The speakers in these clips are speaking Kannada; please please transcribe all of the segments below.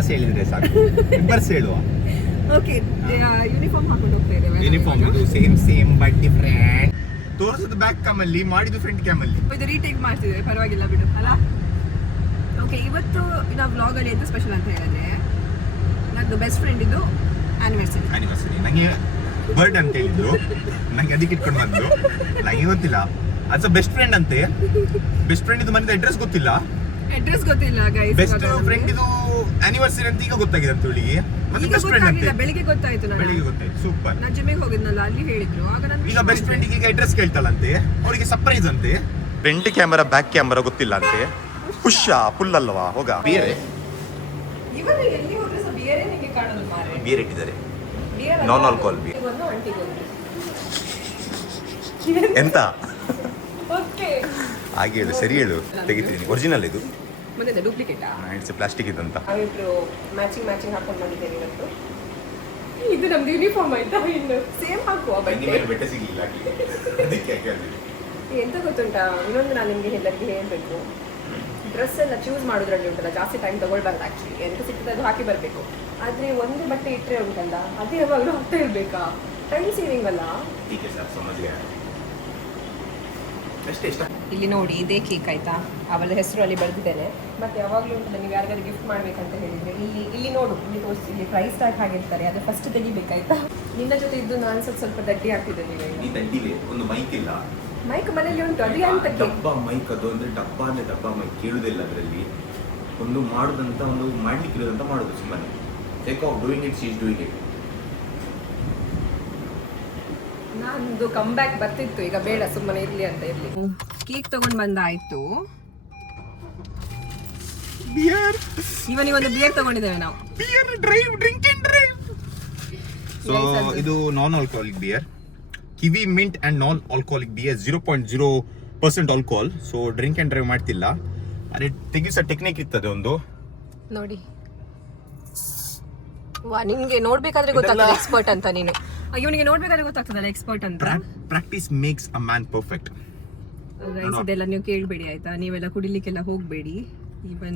ಕ್ಲಾಸ್ ಹೇಳಿದ್ರೆ ಸಾಕು. ಬರ್ಸ್ ಹೇಳುವ. ಓಕೆ, ಯೂನಿಫಾರ್ಮ್ ಹಾಕೊಂಡು ಹೋಗ್ತಾ ಇದ್ದೇವೆ. ಯೂನಿಫಾರ್ಮ್ ಇದು ಸೇಮ್ ಬಟ್ ಡಿಫ್ರೆಂಟ್. ತೋರಿಸೋದು ಬ್ಯಾಕ್ ಕ್ಯಾಮ್ ಅಲ್ಲಿ, ಮಾಡಿದ್ದು ಫ್ರಂಟ್ ಕ್ಯಾಮ್ ಅಲ್ಲಿ. ಇದು ರೀಟೇಕ್ ಮಾಡ್ತಿದ್ದೇವೆ, ಪರವಾಗಿಲ್ಲ ಬಿಡು ಅಲ್ಲ. ಓಕೆ, ಇವತ್ತು ನಾವು ವ್ಲಾಗ್ ಅಲ್ಲಿ ಎಂತ ಸ್ಪೆಷಲ್ ಅಂತ ಹೇಳಿದ್ರೆ, ನಂದು ಬೆಸ್ಟ್ ಫ್ರೆಂಡ್ ಇದು ಆನಿವರ್ಸರಿ. ನಂಗೆ ಬರ್ಡ್ ಅಂತ ಹೇಳಿದ್ರು, ನಂಗೆ ಅದಕ್ಕೆ ಇಟ್ಕೊಂಡು ಬಂದು. ನಂಗೆ ಗೊತ್ತಿಲ್ಲ ಅದು ಬೆಸ್ಟ್ ಫ್ರೆಂಡ್ ಅಂತೆ. ಬೆಸ್ಟ್ ಫ್ರೆಂಡ್ ಇದು ಮನೆ ಅಡ್ರೆಸ್ ಗೊತ್ತಿಲ್ಲ ಗೈಸ್. ಬೆಸ್ಟ್ ಫ್ರೆಂಡ್ ಇದು ಆನಿವರ್ಸರಿ ಅಂತ ಈಗ ಗೊತ್ತಾಗಿದೆ ಅಂತ ಇವಳಿಗೆ. ಮತ್ತೆ ಬೆಸ್ಟ್ ಫ್ರೆಂಡ್ ಅಂತ ಬೆಳಿಗ್ಗೆ ಗೊತ್ತಾಯ್ತು. ಸೂಪರ್. ನಾನು ಜಿಮ್ಮಿಗೆ ಹೋಗಿದ್ನಲ್ಲ, ಅಲ್ಲಿ ಹೇಳಿದ್ರು. ಆಗ ನಾನು ಈಗ ಬೆಸ್ಟ್ ಫ್ರೆಂಡ್ ಈಗ ಅಡ್ರೆಸ್ ಕೇಳ್ತಾಳಂತೆ, ಅವರಿಗೆ ಸರ್ಪ್ರೈಸ್ ಅಂತೆ. ಫ್ರಂಟ್ ಕ್ಯಾಮರಾ ಬ್ಯಾಕ್ ಕ್ಯಾಮರಾ ಗೊತ್ತಿಲ್ಲ ಅಂತೆ. ಪುಷ್ ಫುಲ್ ಅಲ್ವಾ ಹೋಗ. ಬೇರೆ ಇವರು ಎಲ್ಲಿ ಹೋದ್ರೆ ಸಹ ಬೇರೆ ನಿಮಗೆ ಕಾಣೋದು ಮಾರೆ. ಬಿಯರ್ ಇಟ್ಟಿದ್ದಾರೆ, ನಾನ್ ಆಲ್ಕೋಹಾಲ್ ಬಿಯರ್. ಎಂತ ಓಕೆ, ಹಾಗೆ ಹೇಳು, ಸರಿ ಹೇಳು, ತೆಗಿತೀನಿ. ಒರಿಜಿನಲ್ ಇದು ಮತ್ತೆ ಡೂಪ್ಲಿಕೇಟಾ? ಇಟ್ಸ್ ಪ್ಲಾಸ್ಟಿಕ್ ಇದಂತ. ನಾವಿಬ್ರು ಮ್ಯಾಚಿಂಗ್ ಹಾಕೊಂಡು ಬಂದಿದ್ದೇವೆ ಇವತ್ತು. ಇದು ನಮ್ದು ಯೂನಿಫಾರ್ಮ್ ಆಯ್ತಾ? ಇನ್ನು ಸೇಮ್ ಹಾಕುವ ಬಟ್ಟೆ ಸಿಗಲಿಲ್ಲ. ಎಂತ ಗೊತ್ತುಂಟಾ, ಇನ್ನೊಂದು ನಾನು ನಿಮಗೆ ಎಲ್ಲರಿಗೆ ಹೇಳಬೇಕು. ಡ್ರೆಸ್ ಎಲ್ಲ ಚೂಸ್ ಮಾಡೋದ್ರಲ್ಲಿ ಉಂಟಲ್ಲ, ಜಾಸ್ತಿ ಟೈಮ್ ತಗೊಳ್ಬಾರ್ದು. ಆ್ಯಕ್ಚುಲಿ ಎಂತ ಸಿಗ್ತದೆ ಅದು ಹಾಕಿ ಬರಬೇಕು. ಆದರೆ ಒಂದು ಬಟ್ಟೆ ಇಟ್ಟರೆ ಉಂಟಲ್ಲ, ಅದೇ ಯಾವಾಗಲೂ ಹಾಕ್ತಾ ಇರಬೇಕಾ? ಟೈಮ್ ಸೇವಿಂಗ್ ಅಲ್ಲ. ಇಲ್ಲಿ ನೋಡಿ, ಇದೇ ಕೇಕ್ ಆಯ್ತಾ, ಅವಳ ಹೆಸರು ಅಲ್ಲಿ ಬರೆದಿದ್ದೇನೆ. ಮತ್ತೆ ಯಾವಾಗಲೂ ಉಂಟಲ್ಲ, ನೀವು ಯಾರಿಗಾದ್ರು ಗಿಫ್ಟ್ ಮಾಡ್ಬೇಕಂತ ಹೇಳಿದ್ರೆ ಇಲ್ಲಿ ನೋಡು, ಇಲ್ಲಿ ತೋರಿಸಿ, ಇಲ್ಲಿ ಪ್ರೈಸ್ ಟ್ಯಾಗ್ ಹಾಕಿರ್ತಾರೆ, ಅದು ಫಸ್ಟ್ ತೆಗಿಬೇಕಾಯ್ತಾ. ನಿನ್ನ ಜೊತೆ ಇದ್ದು ನಾನು ಸ್ವಲ್ಪ ದಡ್ಡಿ ಆಗ್ತಿದ್ದೇನೆ. ಒಂದು ಮೈಕ್ ಇಲ್ಲ, ಮೈಕ್ ಮನೇಲಿ ಉಂಟು. ಅದು ಅಂತ ಡಬ್ಬ ಮೈಕ್, ಅದು ಅಂದ್ರೆ ಡಬ್ಬ ಮೈಕ್ ಕೇಳುದಿಲ್ಲ. ಅದರಲ್ಲಿ ಒಂದು ಮಾಡುದಂತ, ಒಂದು ಮಾಡ್ಲಿಕ್ಕೆ ಇರೋದಂತ ಮಾಡುದು. ಸುಮ್ಮನೆ take off doing it, she is doing it. ನಂದು ಕಮ್ ಬ್ಯಾಕ್ ಬರ್ತಿತ್ತು, ಈಗ ಬೇಡ, ಸುಮ್ಮನೆ ಇರ್ಲಿ ಅಂತ ಇರ್ಲಿ. ಕೇಕ್ ತಗೊಂಡ್ ಬಂದಾಯ್ತು. ಇವನಿಗೊಂದು ಬಿಯರ್ ತಗೊಂಡಿದ್ದೇವೆ ನಾವು. Drink and drive. ಸೊ ಇದು non alcoholic beer, kiwi mint and non alcoholic beer, 0.0% alcohol. So drink and drive ಮಾಡ್ತಿಲ್ಲ. ಅದೇ ತೆಗಿಸೋ ಟೆಕ್ನಿಕ್ ಇರ್ತದೆ ಒಂದು, ನೋಡಿ. ನಿಮ್ಗೆ ನೋಡ್ಬೇಕಾದ್ರೆ ಗೊತ್ತಾಗ್ತದೆ ಎಕ್ಸ್ಪರ್ಟ್ ಅಂತ. ನೀನು ಇವನಿಗೆ ನೋಡ್ಬೇಕಾದ್ರೆ ಗೊತ್ತಾಗ್ತದಲ್ಲ ಎಕ್ಸ್ಪರ್ಟ್ ಅಂತ. Practice makes a man perfect. ಇದೆಲ್ಲ ನೀವು ಕೇಳಬೇಡಿ ಆಯ್ತಾ, ನೀವೆಲ್ಲ ಕುಡಿಲಿಕ್ಕೆಲ್ಲ ಹೋಗ್ಬೇಡಿ.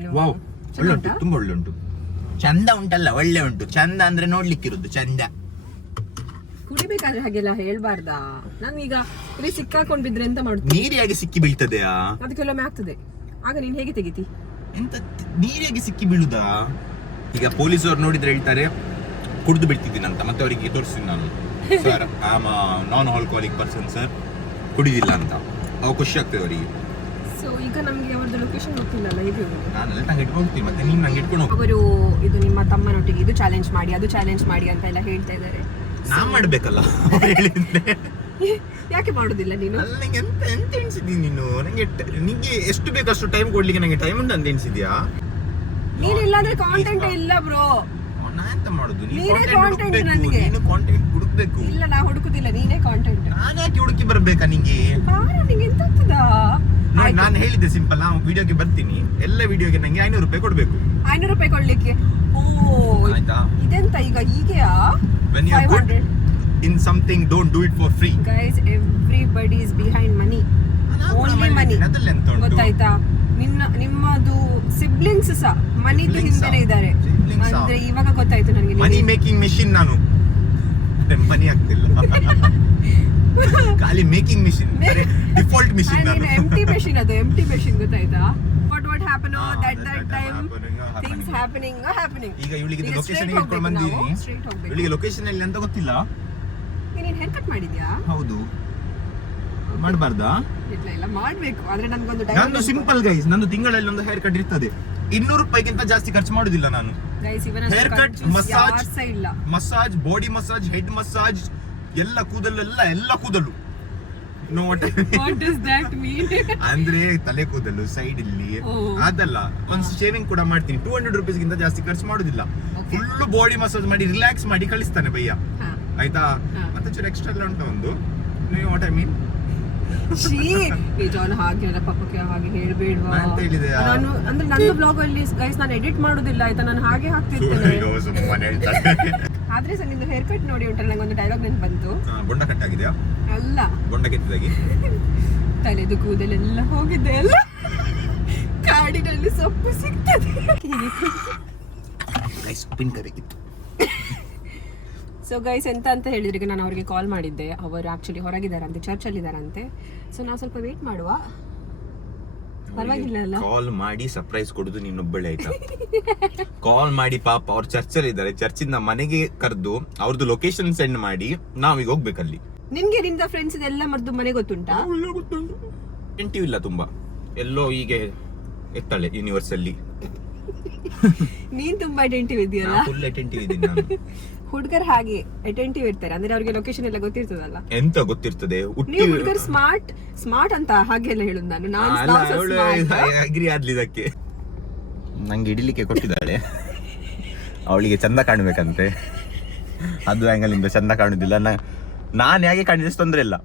ತುಂಬಾ ಒಳ್ಳೆ ಉಂಟು, ಚಂದ ಉಂಟಲ್ಲ, ಒಳ್ಳೆ ಉಂಟು. ಚಂದ ಅಂದ್ರೆ ನೋಡ್ಲಿಕ್ಕಿರುದು ಚಂದ. ಕುಡಿಬೇಕಾದ್ರೆ ಹಾಗೆಲ್ಲ ಹೇಳ್ಬಾರ್ದಾ? ನಾನು ಈಗ ಇಲ್ಲಿ ಸಿಕ್ಕಾಕೊಂಡ್ ಬಿದ್ರೆ ಎಂತ ಮಾಡ್ತೀನಿ? ನೀರಿಯಾಗಿ ಸಿಕ್ಕಿ ಬೀಳ್ತದೆಯಾ? ಅದಕ್ಕೆಲ್ಲೊಮ್ಮೆ ಆಗ್ತದೆ. ಆಗ ನೀನ್ ಹೇಗೆ ತೆಗಿತಿ? ಎಂತ ನೀರಿಯಾಗಿ ಸಿಕ್ಕಿ ಬೀಳುದಾ? ಈಗ ಪೊಲೀಸವ್ರು ನೋಡಿದ್ರೆ ಹೇಳ್ತಾರೆ ಕುಡಿದು ಬಿಡ್ತಿದ್ದೀನಂತ. ಮತ್ತೆ ಅವರಿಗೆ ತೋರಿಸ್ತೀನಿ ನಾನು, sir am non alcoholic person sir, ಕುಡಿದಿಲ್ಲ ಅಂತ. ಅವಾಗ ಖುಷಿ ಆಗ್ತದೆ ಅವರಿಗೆ. ಸೊ ಈಗ ನಮ್ಗೆ ಅವ್ರದ್ದು ಲೊಕೇಶನ್ ಗೊತ್ತಿಲ್ಲಲ್ಲ, ಹೇಗೆ ಹೋಗುದು? ನಾನೆಲ್ಲ ನಂಗೆ ಇಟ್ಕೊಂಡು ಹೋಗ್ತೀನಿ, ಮತ್ತೆ ನೀನು ನಂಗೆ ಇಟ್ಕೊಂಡು ಹೋಗಿ. ಅವರು ಇದು ನಿಮ್ಮ ತಮ್ಮನೊಟ್ಟಿಗೆ ಇದು ಚಾಲೆಂಜ್ ಮಾಡಿ, ಅದು ಚಾಲೆಂಜ್ ಮಾಡಿ ಅಂತ ಎಲ್ಲ ಹೇಳ್ತಾ ಇದ್ದಾರೆ. ನಾನ್ ಮಾಡ್ಬೇಕಲ್ಲ ಯಾಕೆ ಮಾಡುದಿಲ್ಲ ನೀನು? ನಂಗೆ ಎಂತ ಎಣಿಸಿದ್ದೀನಿ ನೀನು? ನಿಂಗೆ ಎಷ್ಟು ಬೇಕಷ್ಟು ಟೈಮ್ ಕೊಡ್ಲಿಕ್ಕೆ ನಂಗೆ ಟೈಮ್ ಉಂಟು ಅಂತ ಎಣಿಸಿದ್ಯಾ? ನೀನ್ ಇಲ್ಲಾಂದ್ರೆ ಕಾಂಟೆಂಟ್ ಇಲ್ಲ ಬ್ರೋ. ನಾ ಎಂತ ಮಾಡುದು? ನೀನೇ ಕಾಂಟೆಂಟ್. ನನಗೆ ನೀನು ಕಾಂಟೆಂಟ್ ಹುಡುಕ್ಬೇಕು. ಇಲ್ಲ, ನಾ ಹುಡುಕುದಿಲ್ಲ, ನೀನೇ ಕಾಂಟೆಂಟ್. ನಾನು ಯಾಕೆ ಹುಡುಕಿ ಬರ್ಬೇಕಾ ನಿಂಗೆ? ನಿಂಗೆ ಎಂತ ಆಗ್ತದಾ? ನಾನು ಹೇಳಿದ್ದೆ ಸಿಂಪಲ್, ನಾನು ವಿಡಿಯೋಗೆ ಬರ್ತೀನಿ, ಎಲ್ಲ ವಿಡಿಯೋಗೆ ನಂಗೆ 500 ರೂಪಾಯಿ ಕೊಡ್ಬೇಕು. 500 ರೂಪಾಯಿ ಕೊಡ್ಲಿಕ್ಕೆ? ಓ ಆಯ್ತಾ? ಇದೆಂತ ಈಗ ಹೀಗೆಯಾ? When you are good in something, don't do it for free. Guys, everybody is behind money. Only money. ಗೊತ್ತಾಯ್ತಾ? ನಿಮ್ಮದು ಸಿಬ್ಲಿಂಗ್ಸ್ ಸಹ ಮನಿದು ಹಿಂದೆನೇ ಇದ್ದಾರೆ ಅಂದ್ರೆ ಇವಾಗ ಗೊತ್ತಾಯ್ತು ನನಗೆ. ಮನಿ ಮೇಕಿಂಗ್ ಮೆಷಿನ್ ನಾನು. ಮನಿ ಆಗ್ತಿಲ್ಲ, ಖಾಲಿ ಮೇಕಿಂಗ್ ಮೆಷಿನ್, ಡಿಫಾಲ್ಟ್ ಮೆಷಿನ್ ನಾನು. ಎಂಟಿ ಮೆಷಿನ್, ಅದು ಎಂಟಿ ಮೆಷಿನ್. ಗೊತ್ತಾಯ್ತಾ? what happened that time things happening. ಈಗ ಇವಳಿಗೆ ಲೊಕೇಶನ್ ಇಟ್ಕೊಂಡು ಬಂದಿದ್ದೀನಿ. ಇವಳಿಗೆ ಲೊಕೇಶನ್ ಎಲ್ಲಿ ಅಂತ ಗೊತ್ತಿಲ್ಲ. ನೀನು ಹೇರ್ ಕಟ್ ಮಾಡಿದ್ಯಾ? ಹೌದು. ಮಾಡಬಾರ್ದಾ? ಇಲ್ಲ ಮಾಡ್ಬೇಕು, ಆದ್ರೆ ನನಗೊಂದು ನಂದು ಸಿಂಪಲ್ ಗೈಸ್, ನಂದು ತಿಂಗಳಲ್ಲಿ ಒಂದು ಹೇರ್ ಕಟ್ ಇರ್ತದೆ. 200 ರೂಪಾಯಿಗಿಂತ ಜಾಸ್ತಿ ಖರ್ಚು ಮಾಡುದಿಲ್ಲ ನಾನು. Hair cut, massage, body massage, head massage, ಎಲ್ಲ ಕೂದಲು. ನೋ ವಾಟ್ ಡಸ್ ದಟ್ ಮೀನ್? ಅಂದ್ರೆ ತಲೆ ಕೂದಲು ಸೈಡ್ ಇಲ್ಲಿ ಅದಲ್ಲ, ಒಂದು ಶೇವಿಂಗ್ ಕೂಡ ಮಾಡ್ತೀನಿ. 200 ರೂಪೀಸ್ ಗಿಂತ ಜಾಸ್ತಿ ಖರ್ಚು ಮಾಡುದಿಲ್ಲ. ಫುಲ್ ಬಾಡಿ ಮಸಾಜ್ ಮಾಡಿ ರಿಲ್ಯಾಕ್ಸ್ ಮಾಡಿ ಕಳಿಸ್ತಾನೆ ಭಯ್ಯ, ಆಯ್ತಾ? ಮತ್ತೆ ಚೂರು ಎಕ್ಸ್ಟ್ರಾ ಎಲ್ಲ ಉಂಟು ಒಂದು. ನೀವು ವಾಟ್ ಐ ಮೀನ್? ಹಾಗೆ ಪಾಪಕ್ಕೆ ಹಾಗೆ ಹೇಳ್ಬೇಡ್ವಾ ಅಂತ ಹೇಳಿದೆ. ನಾನು ಅಂದ್ರೆ ನನ್ನ ಬ್ಲಾಗ್ ಅಲ್ಲಿ ಗೈಸ್ ನಾನು ಎಡಿಟ್ ಮಾಡುದಿಲ್ಲ ಆಯ್ತಾ, ನಾನು ಹಾಗೆ ಹಾಕ್ತಿರ್ತೇನೆ. ಆದ್ರೆ ಸರ್ ನಿಮ್ದು ಹೇರ್ ಕಟ್ ನೋಡಿ ಉಂಟಲ್ಲ, ನಂಗೊಂದು ಡೈಲಾಗ್ ನೆನಪು ಬಂತು. ಬೊಂಡ ಕಟ್ ಆಗಿದೆಯಾ? ಅಲ್ಲ, ಬೊಂಡ ಕೆತ್ತಿದಾಗಿ ತಲೆದು ಕೂದಲೆಲ್ಲ ಹೋಗಿದೆ. ಎಲ್ಲ ಕಾಡಿನಲ್ಲಿ ಸೊಪ್ಪು ಸಿಗ್ತದೆ. ಗೈಸ್ ಉಪ್ಪಿನಕಾಯಿ ಬೇಕಿತ್ತು. ಸೊ ಗೈಸ್ ಎಂತ ಅಂತ ಹೇಳಿದ್ರೆ ಈಗ ನಾನು ಅವ್ರಿಗೆ ಕಾಲ್ ಮಾಡಿದ್ದೆ, ಅವರು ಆಕ್ಚುಲಿ ಹೊರಗಿದಾರಂತೆ, ಚರ್ಚಲ್ಲಿ ಇದಾರಂತೆ. ಸೊ ನಾವು ಸ್ವಲ್ಪ ವೇಟ್ ಮಾಡುವ, ಪರವಾಗಿಲ್ಲ ಅಲ್ಲ. ಕಾಲ್ ಮಾಡಿ ಸರ್ಪ್ರೈಸ್ ಕೊಡುದು ನೀನೊಬ್ಬಳೆ ಆಯ್ತಾ? ಕಾಲ್ ಮಾಡಿ ಪಾಪ ಅವ್ರು ಚರ್ಚಲ್ಲಿ ಇದ್ದಾರೆ, ಚರ್ಚಿಂದ ಮನೆಗೆ ಕರೆದು ಅವ್ರದ್ದು ಲೊಕೇಶನ್ ಸೆಂಡ್ ಮಾಡಿ ನಾವೀಗ ಹೋಗ್ಬೇಕಲ್ಲಿ. ನಿಮ್ಗೆ ನಿಂದ ಫ್ರೆಂಡ್ಸ್ ಎಲ್ಲ ಮರ್ದು ಮನೆ ಗೊತ್ತುಂಟಾ? ಅಟೆಂಟಿವ್ ಇಲ್ಲ ತುಂಬಾ, ಎಲ್ಲೋ ಹೀಗೆ ಇರ್ತಾಳೆ ಯೂನಿವರ್ಸಲ್ಲಿ. ನೀನ್ ತುಂಬಾ ಅಟೆಂಟಿವ್ ಇದೆಯಲ್ಲ. ಫುಲ್ ಅಟೆಂಟಿವ್ ಇದ್ದೀನಿ ನಾನು. ಹುಡುಗರು ಹಾಗೆ ಅಟೆಂಟಿವ್ ಇರ್ತಾರೆ, ಅಂದ್ರೆ ಅವ್ರಿಗೆ ಲೊಕೇಶನ್ ಎಲ್ಲ ಗೊತ್ತಿರ್ತದಲ್ಲ. ಎಂತ ಗೊತ್ತಿರ್ತದೆ? ನೀವು ಹುಡುಗರು ಸ್ಮಾರ್ಟ್ ಅಂತ ಹಾಗೆಲ್ಲ ಹೇಳುದು ನಾನು. ಅಗ್ರಿ ಆದ್ಲಿ ಇದಕ್ಕೆ. ನಂಗೆ ಹಿಡಿಲಿಕ್ಕೆ ಕೊಟ್ಟಿದ್ದಾಳೆ, ಅವಳಿಗೆ ಚಂದ ಕಾಣ್ಬೇಕಂತೆ, ಅದು ಆಂಗಲ್ ಇಂದ ಚಂದ ಕಾಣುದಿಲ್ಲ. ನಾನು ಹೇಗೆ ಕಾಣಿದ್ರೆ ತೊಂದ್ರೆ ಇಲ್ಲ,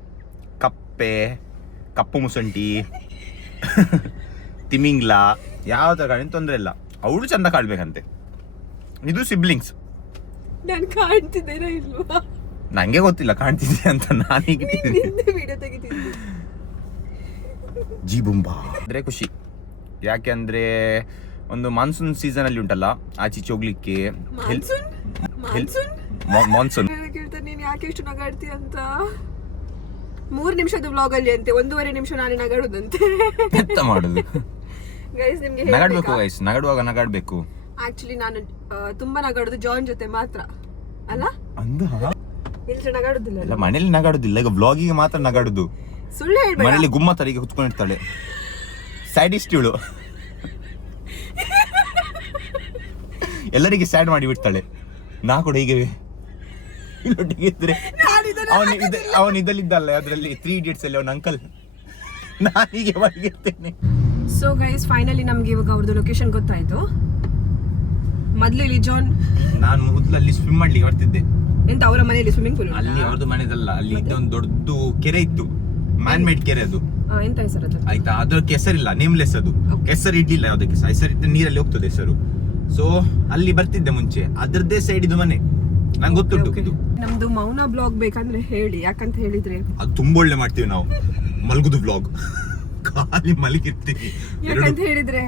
ಕಪ್ಪು ಮುಸಂಟಿ ತಿಮಿಂಗ್ಲ ಯಾವ ತರ ಕಾಣಿದ್ರೆ ತೊಂದ್ರೆ ಇಲ್ಲ, ಅವಳು ಚಂದ ಕಾಣ್ಬೇಕಂತೆ. ಇದು ಸಿಬ್ಲಿಂಗ್ಸ್. ನಾನು ಕಾಣ್ತಿದ್ದೇನೋ ಇಲ್ವಾ ನಂಗೆ ಗೊತ್ತಿಲ್ಲ ಕಾಣ್ತಿದ್ದೆ ಅಂತ, ನಾನೀಗ ವಿಡಿಯೋ ತೆಗಿತಿದ್ದೆ. ಜೀಬುಂಬಾ ಅಂದ್ರೆ ಖುಷಿ, ಯಾಕೆ ಅಂದ್ರೆ ಒಂದು ಮಾನ್ಸೂನ್ ಸೀಸನ್ ಅಲ್ಲಿ ಉಂಟಲ್ಲ ಆಚೀಚೆ ಹೋಗ್ಲಿಕ್ಕೆ. ಮಾನ್ಸೂನ್ ಕೇಳ್ತಾರೆ ನೀನ್ ಯಾಕೆ ಇಷ್ಟು ನಗಾಡ್ತಿ ಅಂತ. 3 ನಿಮಿಷದ ವ್ಲಾಗ್ ಅಲ್ಲಿ ಅಂತೆ 1.5 ನಿಮಿಷ ನಾನೇ ನಗಾಡುದಂತೆ. ಎಂತ ಮಾಡುದು ಗೈಸ್, ನಿಮ್ಗೆ ನಗಾಡ್ಬೇಕು ಗೈಸ್, ನಗಾಡುವಾಗ ನಗಾಡ್ಬೇಕು. ಆಕ್ಚುಲಿ ನಾನು ತುಂಬಾ ನಗಾಡುದು ಜಾನ್ ಜೊತೆ ಮಾತ್ರ ಅಲ್ಲ, ಅಂದ ಇಲ್ಲಿ ನಗಾಡುದಿಲ್ಲ. ಇಲ್ಲ ಮನೇಲಿ ನಗಾಡುದಿಲ್ಲ, ಈಗ ವ್ಲಾಗಿಗೆ ಮಾತ್ರ ನಗಾಡುದು. ಸುಳ್ಳು ಹೇಳ್ಬೇಡ. ಮನೇಲಿ ಗುಮ್ಮ ತರಿಗೆ ಕುತ್ಕೊಂಡಿರ್ತಾಳೆ, ಸ್ಯಾಡಿಸ್ಟ್ ಇವಳು, ಎಲ್ಲರಿಗೆ ಸ್ಯಾಡ್ ಮಾಡಿ ಬಿಡ್ತಾಳೆ. ನಾ ಕೂಡ ಹೀಗೆ ಇಲ್ಲೊಟ್ಟಿಗೆ ಇದ್ರೆ ಅವನ್ ಇದಲ್ಲಿದ್ದಲ್ಲ, ಅದ್ರಲ್ಲಿ 3 Idiots ಅಲ್ಲಿ ಅವನ ಅಂಕಲ್, ನಾನು ಹೀಗೆ ಮಲಗಿರ್ತೇನೆ. ಸೊ ಗೈಸ್, ಫೈನಲಿ ನಮ್ಗೆ ಇವಾಗ ಅವ್ರದ್ದು ಲೊಕೇಶನ್ ಗೊತ್ತಾಯ್ತು. ಮೊದ್ಲು ಇಲ್ಲಿ ಜಾನ್, ನಾನು ಮೊದಲಲ್ಲಿ ಸ್ವಿಮ್ ಮಾಡ್ಲಿಕ್ಕೆ ಬರ್ತಿದ್ದೆ. ಎಂತ ಅವರ ಮನೆಯಲ್ಲಿ ಸ್ವಿಮ್ಮಿಂಗ್ ಪೂಲ್? ಅಲ್ಲಿ ಅವ್ರದ್ದು ಮನೆದಲ್ಲ, ಅಲ್ಲಿ ಒಂದು ದೊಡ್ಡ ಕೆರೆ ಇತ್ತು, ಮ್ಯಾನ್ ಮೇಡ್ ಕೆರೆ ಅದು. ಎಂತ ಹೆಸರು ಅದು? ಆಯ್ತಾ, ಅದಕ್ಕೆ ಹೆಸರಿಲ್ಲ, ನೇಮ್ಲೆಸ್ ಅದು, ಹೆಸರು ಇಡ್ಲಿಲ್ಲ ಯಾವುದಕ್ಕೆ, ಹೆಸರಿದ್ದ ನೀರಲ್ಲಿ ಹೋಗ್ತದೆ ಹೆಸರು. ಸೊ ಅಲ್ಲಿ ಬರ್ತಿದ್ದೆ ಮುಂಚೆ, ಅದ್ರದ್ದೇ ಸೈಡ್ ಇದು ಮನೆ, ನಂಗೆ ಗೊತ್ತುಂಟು. ಇದು ನಮ್ದು ಮೌನ ಬ್ಲಾಗ್ ಬೇಕಂದ್ರೆ ಹೇಳಿ, ಯಾಕಂತ ಹೇಳಿದ್ರೆ ಅದು ತುಂಬಾ ಒಳ್ಳೆ ಮಾಡ್ತೀವಿ ನಾವು, ಮಲಗುದು ಬ್ಲಾಗ್, ಖಾಲಿ ಮಲಗಿರ್ತೀವಿ. ಯಾಕಂತ ಹೇಳಿದ್ರೆ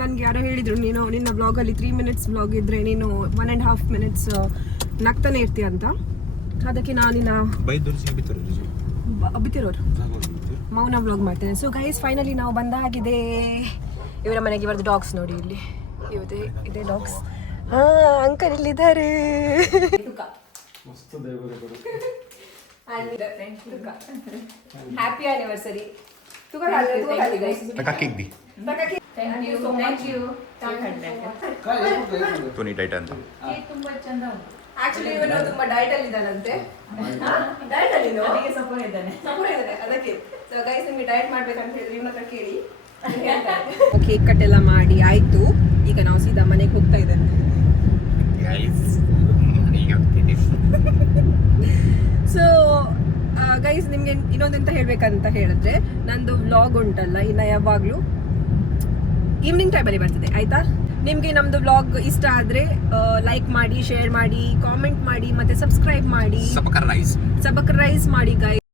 ನನ್ಗೆ ಯಾರೋ ಹೇಳಿದ್ರು, ನೀನು ನಿನ್ನ ಬ್ಲಾಗ್ ಅಲ್ಲಿ 3 minutes ಬ್ಲಾಗ್ ಇದ್ರೆ ನೀನು 1.5 minutes ನಗ್ತಾನೆ ಇರ್ತೀಯ ಅಂತ. ಅದಕ್ಕೆ ನಾನಿನ್ನ ಅಬ್ಬಿತಿರೋರು ಮೌನ ಬ್ಲಾಗ್ ಮಾಡ್ತೇನೆ. ಸೊ ಗೈಸ್, ಫೈನಲಿ ನಾವು ಬಂದ ಹಾಗಿದೆ ಇವರ ಮನೆಗೆ. ಇವರದ್ದು ಡಾಗ್ಸ್ ನೋಡಿ, ಇಲ್ಲಿ ಇದೆ ಡಾಗ್ಸ್. ಅಂಕಲ್ ಇಲ್ಲಿದ್ದಾರೆ. Happy anniversary. ಆಕ್ಚುಲಿ ಇವನು ತುಂಬಾ ಡಯಟ್ ಅಲ್ಲಿ ಇದ್ದಾನಂತೆ. ಡಯಟ್ ಅಲ್ಲಿ ಅದಕ್ಕೆ. ಸೊ ಗೈಸ್, ನಿಮ್ಗೆ ಡಯಟ್ ಮಾಡ್ಬೇಕಂತ ಹೇಳಿದ್ರೆ ಇವನ ಹತ್ರ ಕೇಳಿ. ಕೇಕ್ ಕಟ್ ಎಲ್ಲ ಮಾಡಿ ಆಯ್ತು, ಈಗ ನಾವು ಸೀದಾ ಮನೆಗೆ ಹೋಗ್ತಾ ಇದ್ದೇವೆ. ಸೊ ಗೈಸ್, ನಿಮ್ಗೆ ಇನ್ನೊಂದೆಂತ ಹೇಳ್ಬೇಕಂತ ಹೇಳಿದ್ರೆ, ನಂದು ವ್ಲಾಗ್ ಉಂಟಲ್ಲ ಇನ್ನ ಯಾವಾಗ್ಲೂ ಈವ್ನಿಂಗ್ ಟೈಮಲ್ಲಿ ಬರ್ತಿದೆ ಆಯ್ತಾ. ನಿಮ್ಗೆ ನಮ್ದು ವ್ಲಾಗ್ ಇಷ್ಟ ಆದ್ರೆ ಲೈಕ್ ಮಾಡಿ, ಶೇರ್ ಮಾಡಿ, ಕಾಮೆಂಟ್ ಮಾಡಿ, ಮತ್ತೆ ಸಬ್ಸ್ಕ್ರೈಬ್ ಮಾಡಿ, ಸಬ್ಸ್ಕ್ರೈಬ್ ಮಾಡಿ ಗೈಸ್.